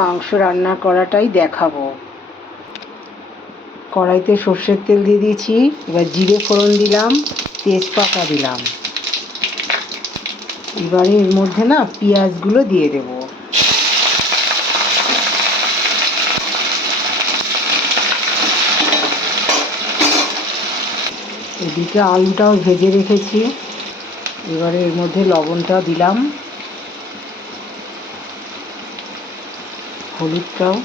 মাংস রান্না করাটাই দেখাবো। কড়াইতে সর্ষের তেল দিয়ে দিয়েছি, এবার জিরে ফোড়ন দিলাম, তেজপাতা দিলাম। এবারে এর মধ্যে না পেঁয়াজগুলো দিয়ে দেবো। এদিকে আলুটাও ভেজে রেখেছি, এবারে এর মধ্যে লবণটা দিলাম, হলুদটাও।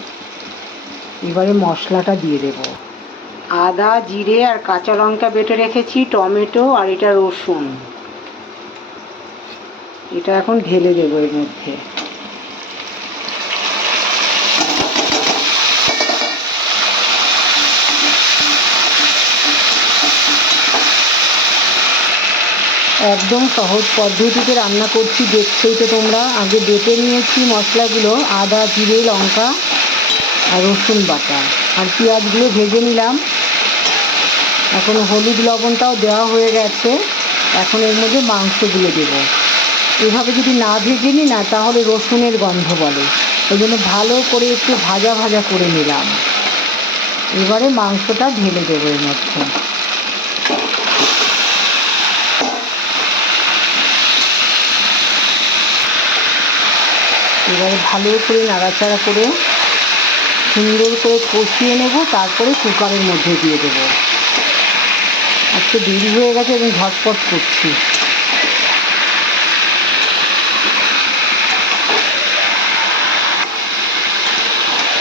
এবারে মশলাটা দিয়ে দেব। আদা, জিরে আর কাঁচা লঙ্কা বেটে রেখেছি, টমেটো আর এটা রসুন, এটা এখন ঢেলে দেবো এর মধ্যে। একদম সহজ পদ্ধতিতে রান্না করছি, দেখছোই তো তোমরা। আগে বেটে নিয়েছি মশলাগুলো, আদা, জিরে, লঙ্কা আর রসুন বাটা, আর পেঁয়াজগুলো ভেজে নিলাম। এখন হলুদ লবণটাও দেওয়া হয়ে গেছে। এখন এর মধ্যে মাংসগুলো দেবো। এভাবে যদি না ভেজে নিই না, তাহলে রসুনের গন্ধ বলে, ওই জন্য ভালো করে একটু ভাজা ভাজা করে নিলাম। এবারে মাংসটা ঢেলে দেবো এর মধ্যে। এবারে ভালো করে নাড়াচাড়া করে সুন্দর করে কষিয়ে নেব, তারপরে কুকারের মধ্যে দিয়ে দেবো। আজকে দেরি হয়ে গেছে এবং ঝটপট করছি।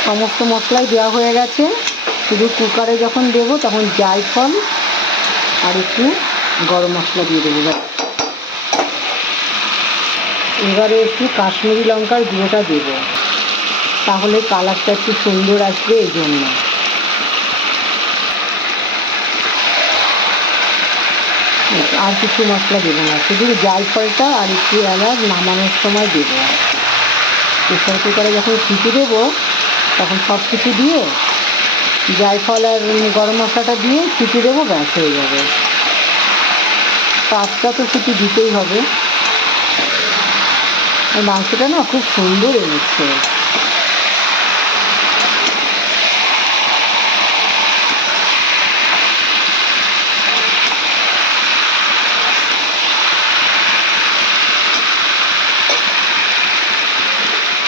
সমস্ত মশলাই দেওয়া হয়ে গেছে, শুধু কুকারে যখন দেবো তখন জায়ফল আর একটু গরম মশলা দিয়ে দেবো। এবারে একটু কাশ্মীরি লঙ্কার গুঁড়োটা দেবো, তাহলে কালারটা একটু সুন্দর আসবে, এই জন্য। আর কিছু মশলা দেবো না, শুধু জায়ফলটা আর একটু এলাচ নামানোর সময় দেবো। প্রেসার কুকারে যখন সিটি দেবো তখন সব কিছু দিয়ে জায়ফল আর গরম মশলাটা দিয়ে সিটি দেবো, ব্যাস হয়ে যাবে। 5টা তো সিটি দিতেই হবে। আর মাংসটা না খুব সুন্দর এনেছে।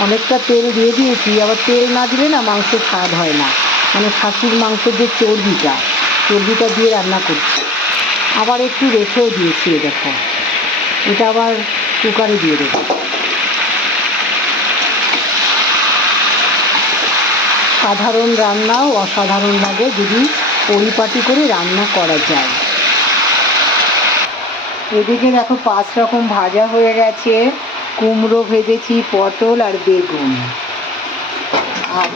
অনেকটা তেল দিয়ে দিয়েছি, আবার তেল না দিলে না মাংসের স্বাদ হয় না। মানে খাসির মাংসের যে চর্বিটা দিয়ে রান্না করছি। আবার একটু রেখেও দিয়েছি, দেখো। এটা আবার কুকারে দিয়ে দেবো। সাধারণ রান্নাও অসাধারণ লাগে যদি পরিপাটি করে রান্না করা যায়। এদিকে দেখো 5 রকম ভাজা হয়ে গেছে। কুমড়ো ভেজেছি, পটল আর বেগুন, আর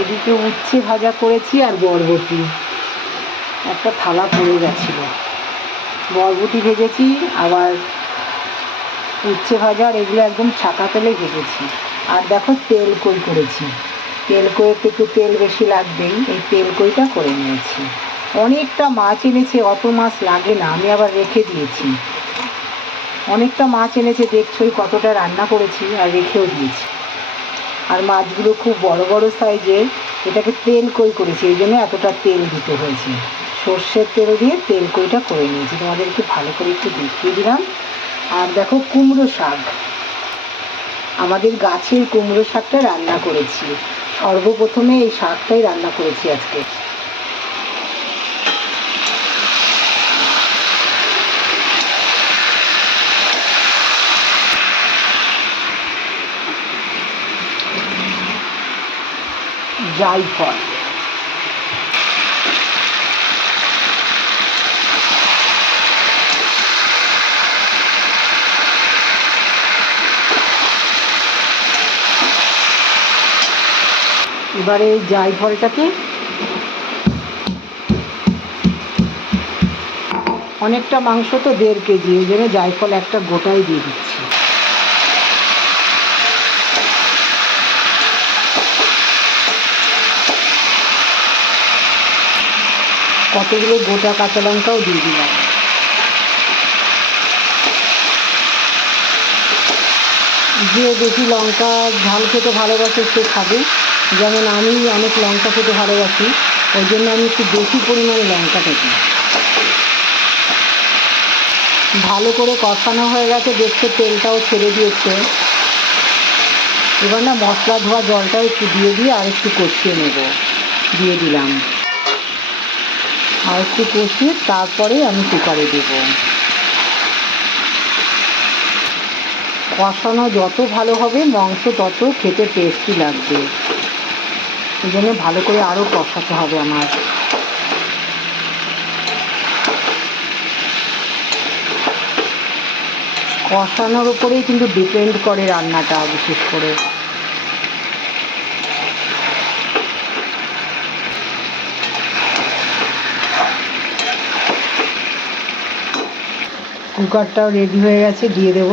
এদিকে উচ্ছে ভাজা করেছি আর বরবটি। একটা থালা পড়ে গেছিল। বরবটি ভেজেছি, আবার উচ্ছে ভাজা, আর এগুলো একদম ছাকা তেলে ভেজেছি। আর দেখো তেল কই করেছি। তেল কইতে একটু তেল বেশি লাগবেই, এই তেল কইটা করে নিয়েছি। অনেকটা মাছ এনেছে, অত মাছ লাগে না, আমি আবার রেখে দিয়েছি। অনেকটা মাছ এনেছে, দেখছোই কতটা রান্না করেছি, আর রেখেও দিয়েছি। আর মাছগুলো খুব বড় বড় সাইজের, এটাকে তেল কই করেছি, এই জন্য এতটা তেল দিতে হয়েছে। সর্ষের তেল দিয়ে তেল কইটা করে নিয়েছি, তোমাদেরকে ভালো করে একটু দেখিয়ে দিলাম। আর দেখো কুমড়ো শাক, আমাদের গাছের কুমড়ো শাকটা রান্না করেছি। সর্বপ্রথমে এই শাকটাই রান্না করেছি আজকে। জায়ফল, এবারে এই জায়ফলটাকে অনেকটা মাংস তো 1.5 কেজি, ওই জন্য জায়ফল একটা গোটাই দিয়ে দিচ্ছি। কতগুলো গোটা কাঁচা লঙ্কাও দিয়ে দিলাম। যে বেশি লঙ্কা ঝাল খেতে ভালোবাসে সে খাবে, যেমন আমি অনেক লঙ্কা খেতে ভালোবাসি, ওই জন্য আমি একটু বেশি পরিমাণে লঙ্কাটা দিই। ভালো করে কষানো হয়ে গেছে, দেখতে তেলটাও ছেড়ে দিয়েছে। এবার না মশলা ধোয়া জলটাও একটু দিয়ে আর একটু কষিয়ে নেব। দিয়ে দিলাম, আর একটু কষিয়ে তারপরে আমি কুকারে দেব। কষানো যত ভালো হবে মাংস তত খেতে টেস্টি লাগবে, এই জন্য ভালো করে আরও কষাতে হবে আমার। কষানোর উপরেই কিন্তু ডিপেন্ড করে রান্নাটা, বিশেষ করে। কুকারটাও রেডি হয়ে গেছে, দিয়ে দেব।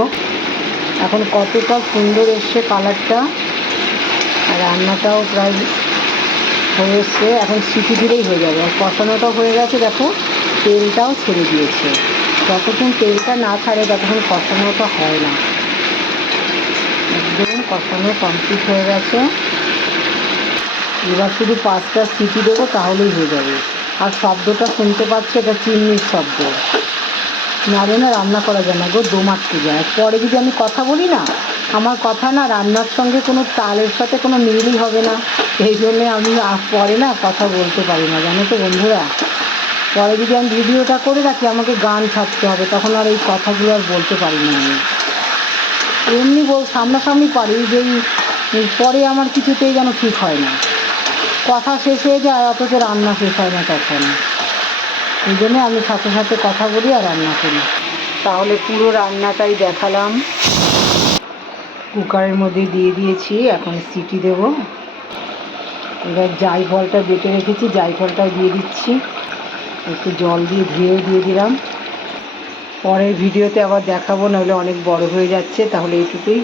এখন কতটা সুন্দর এসছে কালারটা, আর রান্নাটাও প্রায় হয়ে এসছে। এখন সিটি দিলেই হয়ে যাবে। আর কষানোটাও হয়ে গেছে, দেখো তেলটাও ছেড়ে দিয়েছে। যতক্ষণ তেলটা না ছাড়ে ততক্ষণ কষানোটা হয় না। একদম কষানো কমপ্লিট হয়ে গেছে। এবার শুধু 5টা সিটি দেবো, তাহলেই হয়ে যাবে। আর শব্দটা শুনতে পাচ্ছি, এটা চিমনির শব্দ, নাহলে না রান্না করা যায় না গো, দোমাটকে যায়। পরে যদি আমি কথা বলি না, আমার কথা না রান্নার সঙ্গে কোনো তালের সাথে কোনো মিলই হবে না। এই জন্যে আমি পরে না কথা বলতে পারি না, জানো তো বন্ধুরা। পরে যদি আমি ভিডিওটা করে রাখি, আমাকে গান ছাড়তে হবে, তখন আর এই কথাগুলো আর বলতে পারি না আমি। এমনি সামনাসামনি পারি, যে পরে আমার কিছুতেই যেন ঠিক হয় না, কথা শেষ হয়ে যায় অথচ রান্না শেষ হয় না তখন। এই জন্য আমি সাথে সাথে কথা বলি আর রান্না করি। তাহলে পুরো রান্নাটাই দেখালাম। কুকারের মধ্যে দিয়ে দিয়েছি, এখন সিটি দেব। এবার জায়ফলটা বেটে রেখেছি, জায়ফলটাও দিয়ে দিচ্ছি। একটু জল দিয়ে ধুয়েও দিয়ে দিলাম। পরের ভিডিওতে আবার দেখাবো, নাহলে অনেক বড় হয়ে যাচ্ছে। তাহলে এইটুকুই।